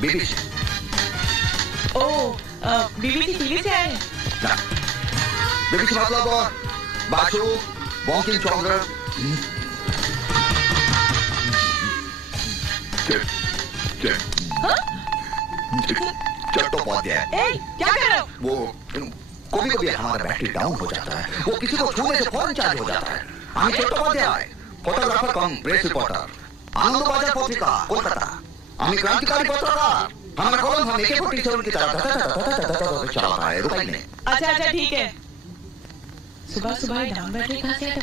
BBC. BBC TV से आए हैं? ना, बीबीसी मतलब बासु, बंकिम चंद्र, चट्टोपाध्याय। क्या कर रहे हो? वो कभी कभी हमारा बैटरी डाउन हो जाता है, वो किसी को छूने से फौरन चार्ज हो जाता है। আমি চট্টোপাধ্যায়, ফটোগ্রাফার কম প্রেস রিপোর্টার, আনন্দবাজার পত্রিকা, কলকাতা। আমি क्रांतिकारी पत्रकार, हमारा कॉलम हम AK-47 की तरह चला रहा है, रुका ही नहीं। अच्छा ठीक है। सुबह सुबह डाउन बैटरी कहाँ से है?